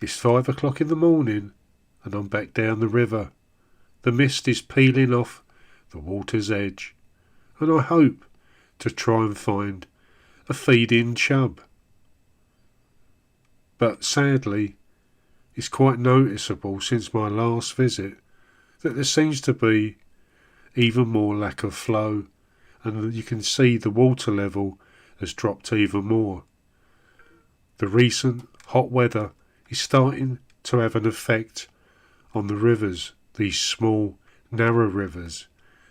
It's 5 o'clock in the morning, and I'm back down the river. The mist is peeling off the water's edge, and I hope to try and find a feed-in chub. But sadly, it's quite noticeable since my last visit that there seems to be even more lack of flow, and you can see the water level has dropped even more. The recent hot weather is starting to have an effect on the rivers, these small, narrow rivers,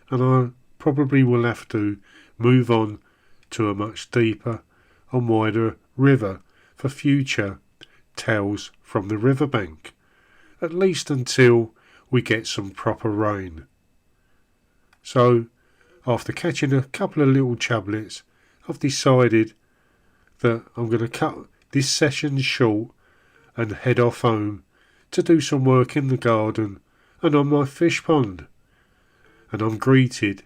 and I probably will have to move on to a much deeper and wider river for future tales from the riverbank, at least until we get some proper rain. So, after catching a couple of little chublets, I've decided that I'm going to cut this session short and head off home to do some work in the garden and on my fish pond. And I'm greeted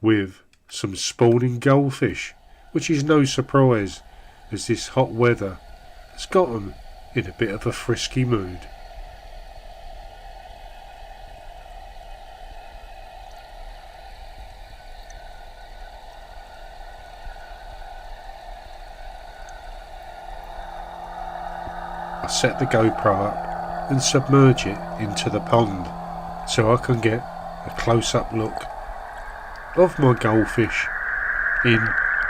with some spawning goldfish, which is no surprise as this hot weather has got them in a bit of a frisky mood. I set the GoPro up and submerge it into the pond so I can get a close-up look of my goldfish in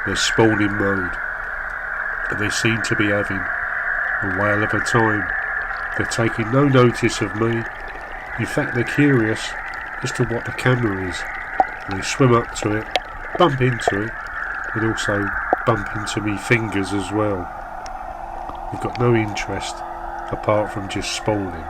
their spawning mode, and they seem to be having a whale of a time. They're taking no notice of me. In fact, they're curious as to what the camera is, and they swim up to it, bump into it, and also bump into me fingers as well. They've got no interest apart from just spawning.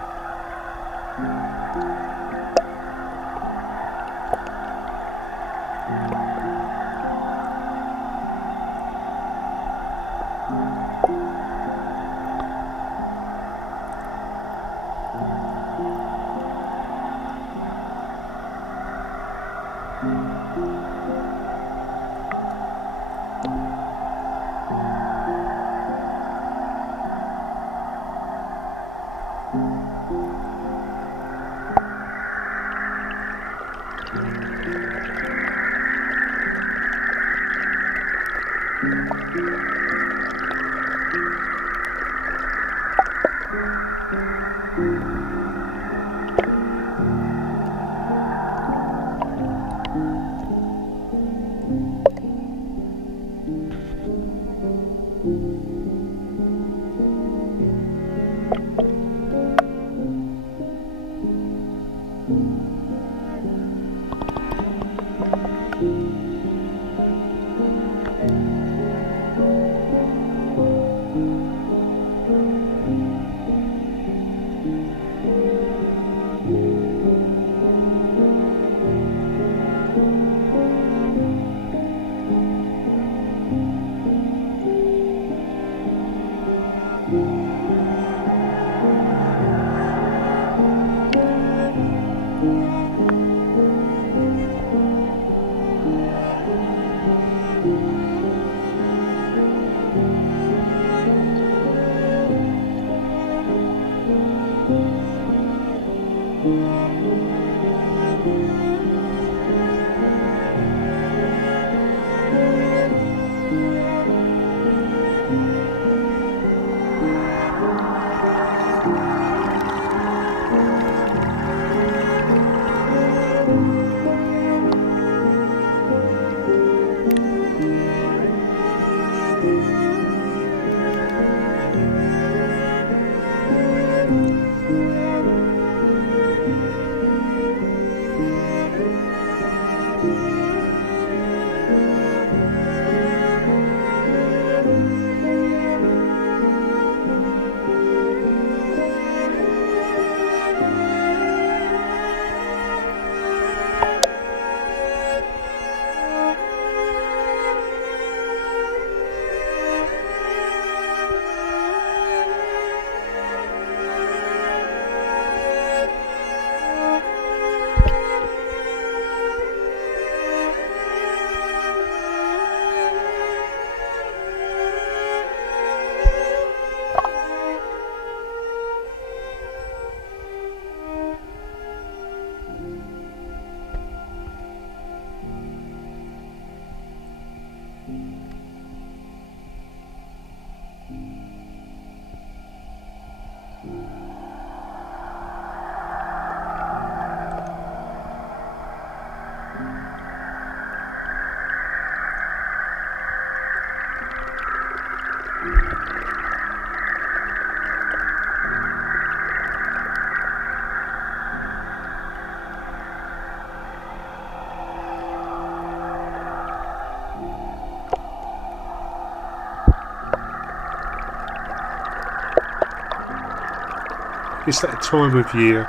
It's that time of year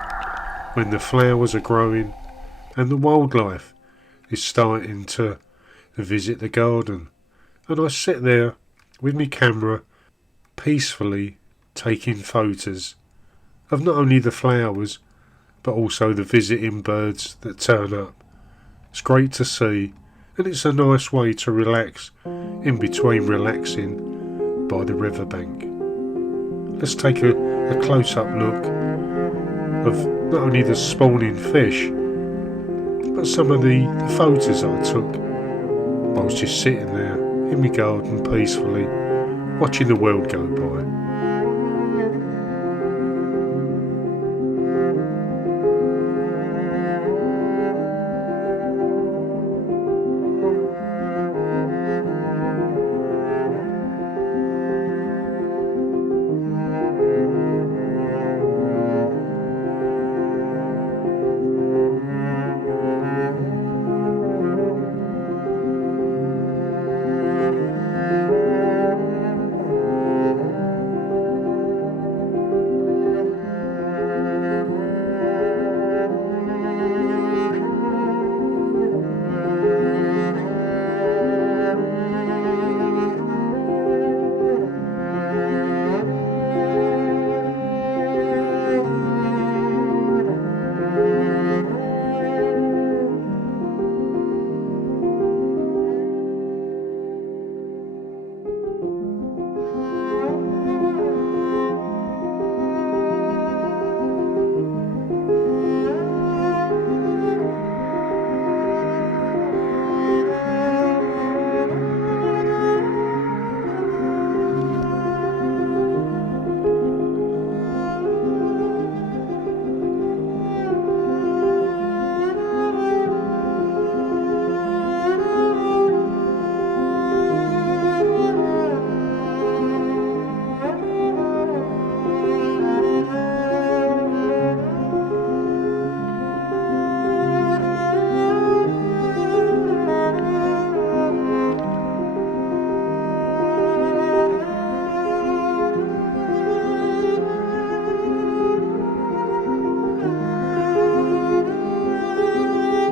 when the flowers are growing and the wildlife is starting to visit the garden, and I sit there with my camera peacefully taking photos of not only the flowers but also the visiting birds that turn up. It's great to see, and it's a nice way to relax in between relaxing by the riverbank. Let's take a close-up look of not only the spawning fish but some of the photos I took. I was just sitting there in my garden peacefully watching the world go by.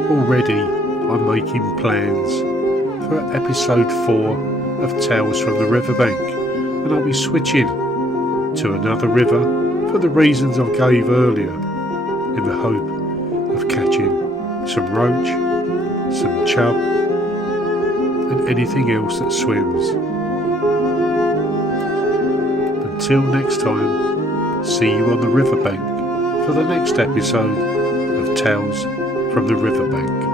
Already I'm making plans for episode 4 of Tales from the Riverbank, and I'll be switching to another river for the reasons I gave earlier, in the hope of catching some roach, some chub and anything else that swims. Until next time, see you on the riverbank for the next episode of Tales from the Riverbank.